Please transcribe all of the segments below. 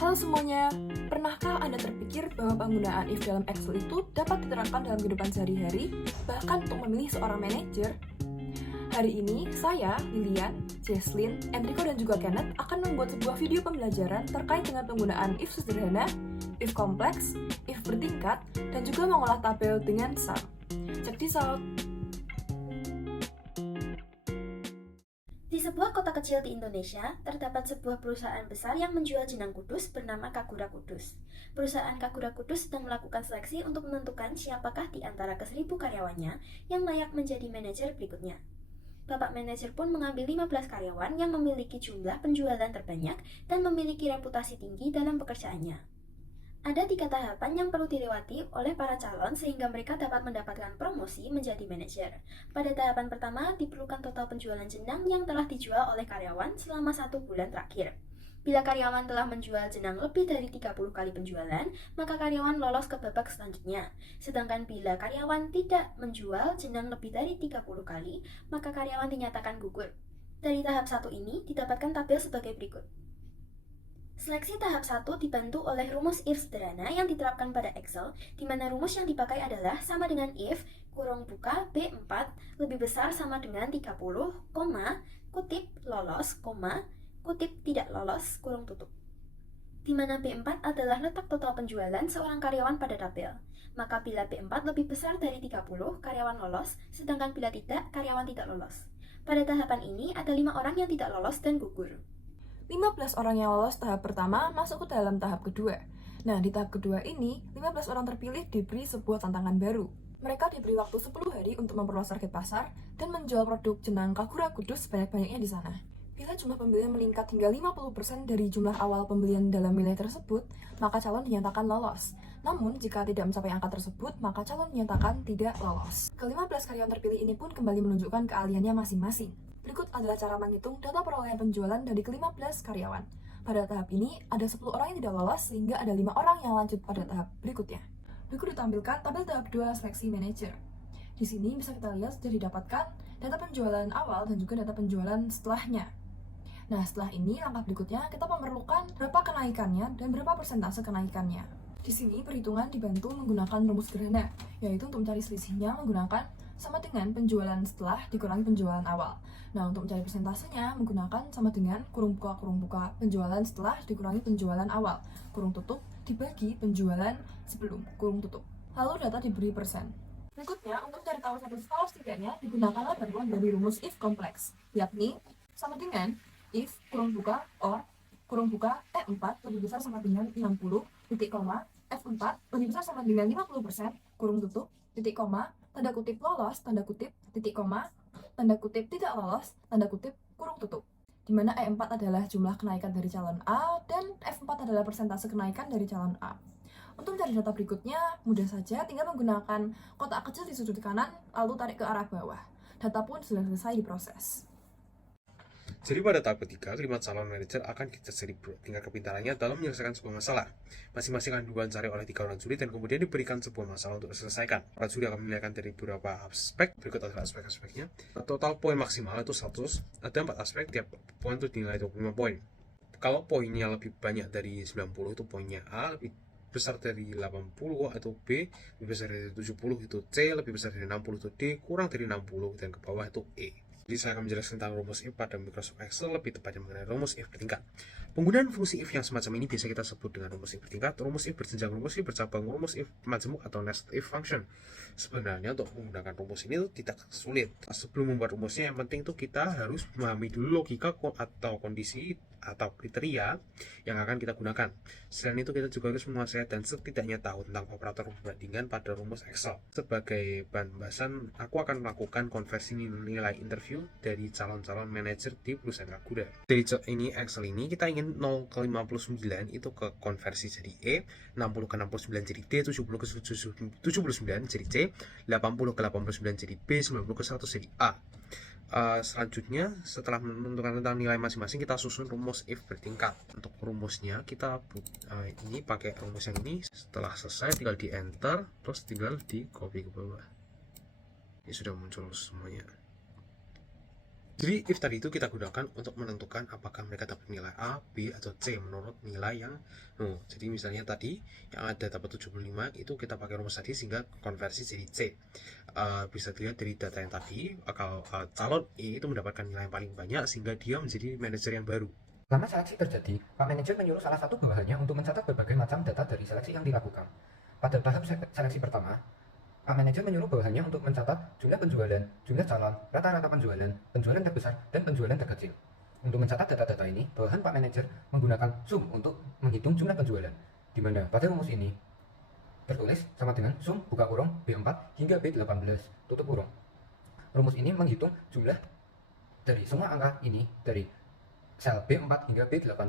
Halo semuanya, pernahkah Anda terpikir bahwa penggunaan if dalam Excel itu dapat diterapkan dalam kehidupan sehari-hari, bahkan untuk memilih seorang manajer? Hari ini, saya, Lilian, Jesslyn, Enrico, dan juga Kenneth akan membuat sebuah video pembelajaran terkait dengan penggunaan if sederhana, if kompleks, if bertingkat, dan juga mengolah tabel dengan sum. Check this out! Di sebuah kota kecil di Indonesia, terdapat sebuah perusahaan besar yang menjual jenang kudus bernama Kagura Kudus. Perusahaan Kagura Kudus sedang melakukan seleksi untuk menentukan siapakah di antara ke-1000 karyawannya yang layak menjadi manajer berikutnya. Bapak manajer pun mengambil 15 karyawan yang memiliki jumlah penjualan terbanyak dan memiliki reputasi tinggi dalam pekerjaannya. Ada 3 tahapan yang perlu dilewati oleh para calon sehingga mereka dapat mendapatkan promosi menjadi manajer. Pada tahapan pertama, diperlukan total penjualan jenang yang telah dijual oleh karyawan selama 1 bulan terakhir. Bila karyawan telah menjual jenang lebih dari 30 kali penjualan, maka karyawan lolos ke babak selanjutnya. Sedangkan bila karyawan tidak menjual jenang lebih dari 30 kali, maka karyawan dinyatakan gugur. Dari tahap 1 ini didapatkan tabel sebagai berikut. Seleksi tahap 1 dibantu oleh rumus if sederhana yang diterapkan pada Excel, di mana rumus yang dipakai adalah sama dengan if, kurung buka, B4, lebih besar sama dengan 30, kutip lolos, kutip tidak lolos, kurung tutup. Di mana B4 adalah letak total penjualan seorang karyawan pada tabel. Maka bila B4 lebih besar dari 30, karyawan lolos, sedangkan bila tidak, karyawan tidak lolos. Pada tahapan ini, ada 5 orang yang tidak lolos dan gugur. 15 orang yang lolos tahap pertama masuk ke dalam tahap kedua. Nah, di tahap kedua ini, 15 orang terpilih diberi sebuah tantangan baru. Mereka diberi waktu 10 hari untuk memperluas target pasar dan menjual produk jenang Kagura Kudus sebanyak-banyaknya di sana. Bila jumlah pembelian meningkat hingga 50% dari jumlah awal pembelian dalam wilayah tersebut, maka calon dinyatakan lolos. Namun, jika tidak mencapai angka tersebut, maka calon dinyatakan tidak lolos. Ke-15 karyawan terpilih ini pun kembali menunjukkan keahliannya masing-masing. Berikut adalah cara menghitung data perolehan penjualan dari ke-15 karyawan. Pada tahap ini, ada 10 orang yang tidak lolos sehingga ada 5 orang yang lanjut pada tahap berikutnya. Berikut ditampilkan tabel tahap 2 seleksi manajer. Di sini bisa kita lihat sudah didapatkan data penjualan awal dan juga data penjualan setelahnya. Nah, setelah ini langkah berikutnya kita memerlukan berapa kenaikannya dan berapa persentase kenaikannya. Di sini perhitungan dibantu menggunakan rumus sederhana, yaitu untuk mencari selisihnya menggunakan sama dengan penjualan setelah dikurangi penjualan awal. Nah, untuk mencari persentasenya menggunakan sama dengan kurung buka penjualan setelah dikurangi penjualan awal, kurung tutup dibagi penjualan sebelum kurung tutup. Lalu data diberi persen. Berikutnya, untuk mencari tahu satu lolos tidaknya digunakanlah bantuan dari rumus if kompleks, yakni sama dengan if kurung buka or kurung buka F4 lebih besar sama dengan 60, titik koma, F4 lebih besar sama dengan 50%, kurung tutup, titik koma, tanda kutip lolos, tanda kutip, titik koma, tanda kutip tidak lolos, tanda kutip, kurung tutup. Di mana E4 adalah jumlah kenaikan dari calon A dan F4 adalah persentase kenaikan dari calon A. Untuk mencari data berikutnya, mudah saja tinggal menggunakan kotak kecil di sudut kanan, lalu tarik ke arah bawah. Data pun sudah selesai diproses. Jadi pada tahap ketiga, 5 calon manajer akan kita tingkat kepintarannya dalam menyelesaikan sebuah masalah. Masing-masing akan diwawancari oleh 3 orang juri dan kemudian diberikan sebuah masalah untuk diselesaikan. Para juri akan menilaikan dari beberapa aspek, berikut adalah aspek-aspeknya. Total poin maksimal itu 100, ada 4 aspek, tiap poin itu dinilai 25 poin. Kalau poinnya lebih banyak dari 90 itu poinnya A, lebih besar dari 80 atau B, lebih besar dari 70 itu C, lebih besar dari 60 itu D, kurang dari 60 dan ke bawah itu E. Jadi saya akan menjelaskan tentang rumus if pada Microsoft Excel, lebih tepatnya mengenai rumus if bertingkat. Penggunaan fungsi if yang semacam ini biasa kita sebut dengan rumus if bertingkat, rumus if berjenjang, rumus if bercabang, rumus if majemuk atau nested if function. Sebenarnya untuk menggunakan rumus ini itu tidak sulit. Sebelum membuat rumusnya, yang penting itu kita harus memahami dulu logika atau kondisi atau kriteria yang akan kita gunakan. Selain itu kita juga harus menguasai dan setidaknya tahu tentang operator perbandingan pada rumus Excel. Sebagai bahan pembahasan, aku akan melakukan konversi nilai interview dari calon-calon manajer di perusahaan Kagura. Dari ini Excel ini kita ingin 0 ke 59 itu ke konversi jadi E, 60 ke 69 jadi D, 70 ke 79 jadi C, 80 ke 89 jadi B, 90 ke 100 jadi A. Selanjutnya setelah menentukan tentang nilai masing-masing, kita susun rumus if bertingkat. Untuk rumusnya kita ini pakai rumus yang ini. Setelah selesai tinggal di enter, terus tinggal di copy ke bawah. Ini sudah muncul semuanya. Jadi if tadi itu kita gunakan untuk menentukan apakah mereka dapat nilai A, B, atau C menurut nilai yang jadi misalnya tadi yang ada dapat 75 itu kita pakai rumus tadi sehingga konversi jadi C. Bisa dilihat dari data yang tadi, kalau calon E itu mendapatkan nilai yang paling banyak sehingga dia menjadi manajer yang baru. Selama seleksi terjadi, Pak Manajer menyuruh salah satu bawahannya untuk mencatat berbagai macam data dari seleksi yang dilakukan. Pada tahap seleksi pertama, Pak Manajer menyuruh bawahannya untuk mencatat jumlah penjualan, jumlah calon, rata-rata penjualan, penjualan terbesar, dan penjualan terkecil. Untuk mencatat data-data ini, bawahan Pak Manajer menggunakan sum untuk menghitung jumlah penjualan, di mana pada rumus ini tertulis sama dengan sum buka kurung B4 hingga B18 tutup kurung. Rumus ini menghitung jumlah dari semua angka ini dari sel B4 hingga B18.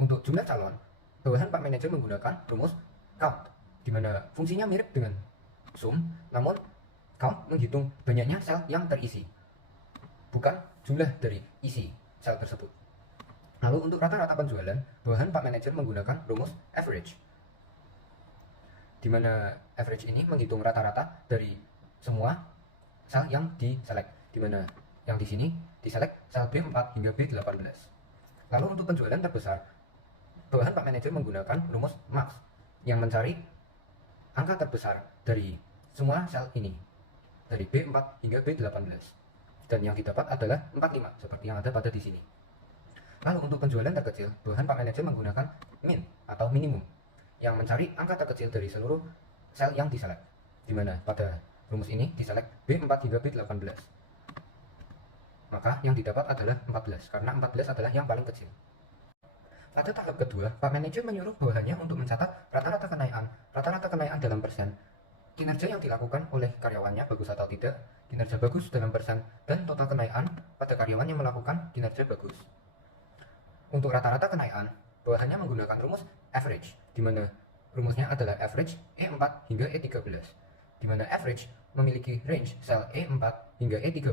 Untuk jumlah calon, bawahan Pak Manajer menggunakan rumus count, di mana fungsinya mirip dengan sum, namun count menghitung banyaknya sel yang terisi, bukan jumlah dari isi sel tersebut. Lalu untuk rata-rata penjualan, bawahan Pak Manajer menggunakan rumus average, di mana average ini menghitung rata-rata dari semua sel yang diselect, di mana yang di sini diselect sel B4 hingga B18. Lalu untuk penjualan terbesar, bawahan Pak Manajer menggunakan rumus max yang mencari angka terbesar dari semua sel ini, dari B4 hingga B18. Dan yang didapat adalah 45 seperti yang ada pada di sini. Lalu untuk penjualan terkecil, bawahan Pak Manajer menggunakan min atau minimum yang mencari angka terkecil dari seluruh sel yang diselect, di mana pada rumus ini diselect B4 hingga B18. Maka yang didapat adalah 14 karena 14 adalah yang paling kecil. Pada tahap kedua, Pak Manajer menyuruh bawahannya untuk mencatat rata-rata kenaikan dalam persen, kinerja yang dilakukan oleh karyawannya bagus atau tidak, kinerja bagus dalam persen, dan total kenaikan pada karyawan yang melakukan kinerja bagus. Untuk rata-rata kenaikan, bawahannya menggunakan rumus average, di mana rumusnya adalah average E4 hingga E13, di mana average memiliki range sel E4 hingga E13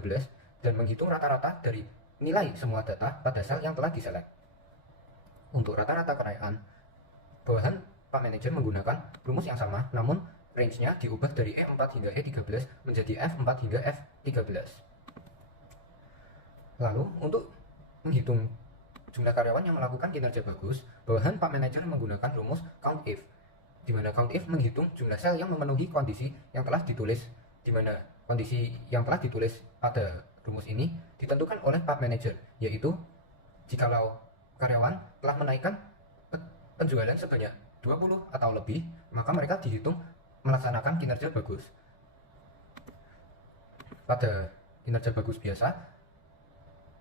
dan menghitung rata-rata dari nilai semua data pada sel yang telah diselect. Untuk rata-rata kenaikan, bawahan Pak Manajer menggunakan rumus yang sama, namun range-nya diubah dari E4 hingga E13 menjadi F4 hingga F13. Lalu, untuk menghitung jumlah karyawan yang melakukan kinerja bagus, bawahan Pak Manajer menggunakan rumus count if, di mana count if menghitung jumlah sel yang memenuhi kondisi yang telah ditulis, di mana kondisi yang telah ditulis pada rumus ini ditentukan oleh Pak Manajer, yaitu jikalau karyawan telah menaikkan penjualan sebanyak 20 atau lebih, maka mereka dihitung melaksanakan kinerja bagus. Pada kinerja bagus biasa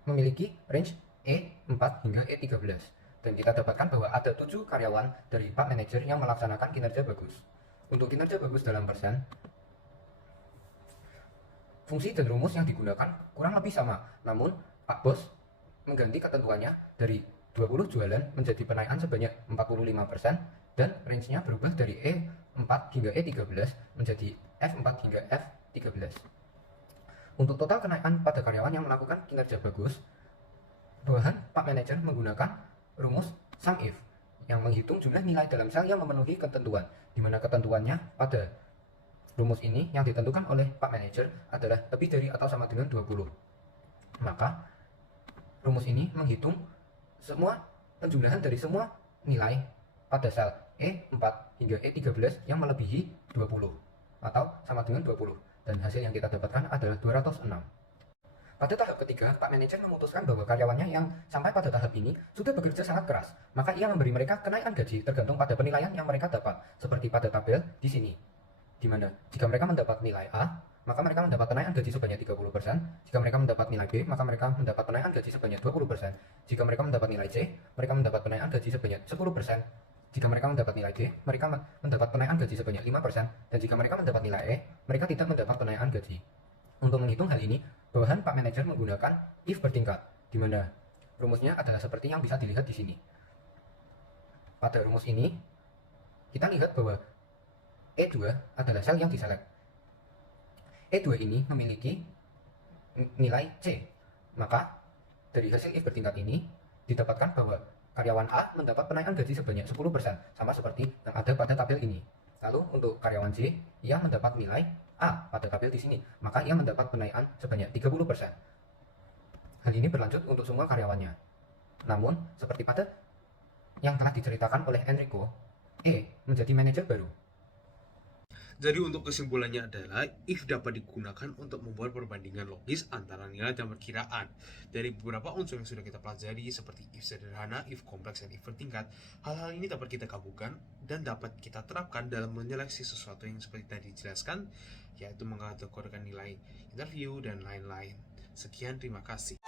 memiliki range E4 hingga E13, dan kita dapatkan bahwa ada 7 karyawan dari Pak Manajer yang melaksanakan kinerja bagus. Untuk kinerja bagus dalam persen, fungsi dan rumus yang digunakan kurang lebih sama, namun Pak Bos mengganti ketentuannya dari 20 jualan menjadi penaikan sebanyak 45%, dan range-nya berubah dari E4 hingga E13 menjadi F4 hingga F13. Untuk total kenaikan pada karyawan yang melakukan kinerja bagus, bawahan Pak Manajer menggunakan rumus sum if yang menghitung jumlah nilai dalam sel yang memenuhi ketentuan, di mana ketentuannya pada rumus ini yang ditentukan oleh Pak Manajer adalah lebih dari atau sama dengan 20. Maka rumus ini menghitung semua penjumlahan dari semua nilai pada sel E4 hingga E13 yang melebihi 20 atau sama dengan 20, dan hasil yang kita dapatkan adalah 206. Pada tahap ketiga, Pak Manajer memutuskan bahwa karyawannya yang sampai pada tahap ini sudah bekerja sangat keras, maka ia memberi mereka kenaikan gaji tergantung pada penilaian yang mereka dapat, seperti pada tabel di sini, di mana jika mereka mendapat nilai A, maka mereka mendapat kenaikan gaji sebanyak 30%, jika mereka mendapat nilai B, maka mereka mendapat kenaikan gaji sebanyak 20%, jika mereka mendapat nilai C, mereka mendapat kenaikan gaji sebanyak 10%, jika mereka mendapat nilai D, mereka mendapat kenaikan gaji sebanyak 5%, dan jika mereka mendapat nilai E, mereka tidak mendapat kenaikan gaji. Untuk menghitung hal ini, bawahan Pak Manajer menggunakan if bertingkat, di mana rumusnya adalah seperti yang bisa dilihat di sini. Pada rumus ini, kita lihat bahwa E2 adalah sel yang diselect. E2 ini memiliki nilai C, maka dari hasil if bertingkat ini didapatkan bahwa karyawan A mendapat kenaikan gaji sebanyak 10%, sama seperti yang ada pada tabel ini. Lalu untuk karyawan C, ia mendapat nilai A pada tabel di sini, maka ia mendapat kenaikan sebanyak 30%. Hal ini berlanjut untuk semua karyawannya. Namun, seperti pada yang telah diceritakan oleh Enrico, E menjadi manajer baru. Jadi untuk kesimpulannya adalah if dapat digunakan untuk membuat perbandingan logis antara nilai dan perkiraan. Dari beberapa unsur yang sudah kita pelajari seperti if sederhana, if kompleks, dan if bertingkat, hal-hal ini dapat kita gabungkan dan dapat kita terapkan dalam menyeleksi sesuatu yang seperti tadi dijelaskan, yaitu mengkategorikan nilai interview dan lain-lain. Sekian, terima kasih.